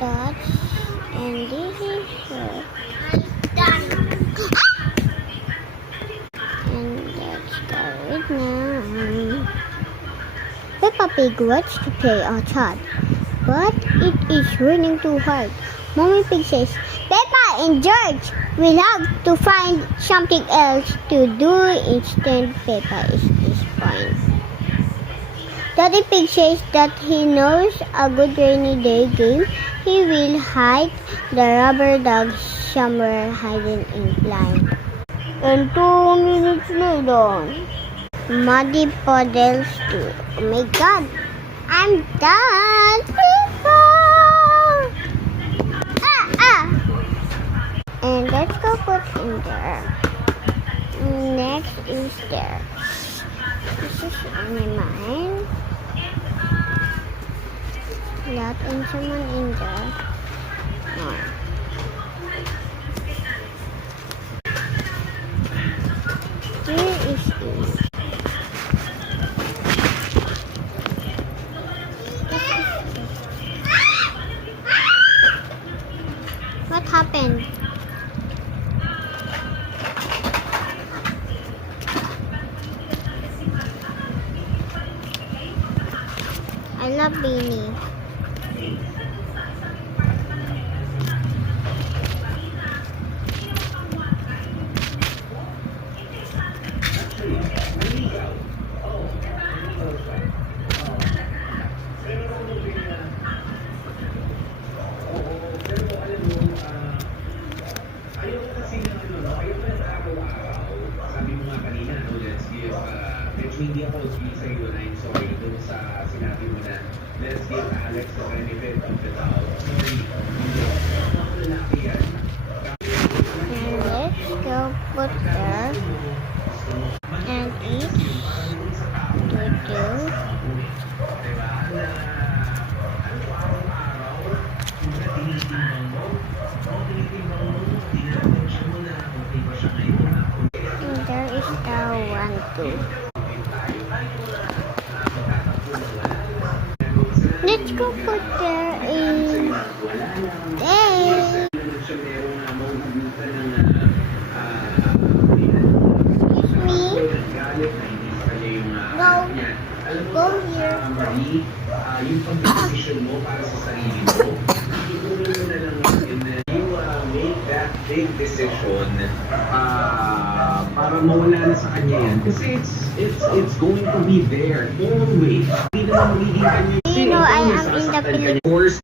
dots, and this is her. And let's go right now. Peppa Pig wants to play outside, but it is raining too hard. Mommy Pig says, Peppa and George will have to find something else to do instead. Peppa is disappointed. Daddy Pig says that he knows a good rainy day game. He will hide the rubber dog somewhere hiding in line. And 2 minutes later, muddy puddles too. Oh my God, I'm done. And let's go put in there. Next is there. This is only mine. Lot and someone in there. No. Here is it. What happened? I love Beanie. Hindi ako sa iyo na I'm sorry dun sa sinabi mo na let's give Alex the benefit of the doubt. Sorry. Ako lalaki yan. And let's go put there and eat. And there is the 1, 2. Let's go put there in there. Excuse me. Go here. Yung pag-decision mo para sa sarili mo, ituloy mo na lang you make that big decision para mawala na sa kanya yan. Kasi it's going to be there always. Hindi naman magiging kanya. You know, I am in the Philippines.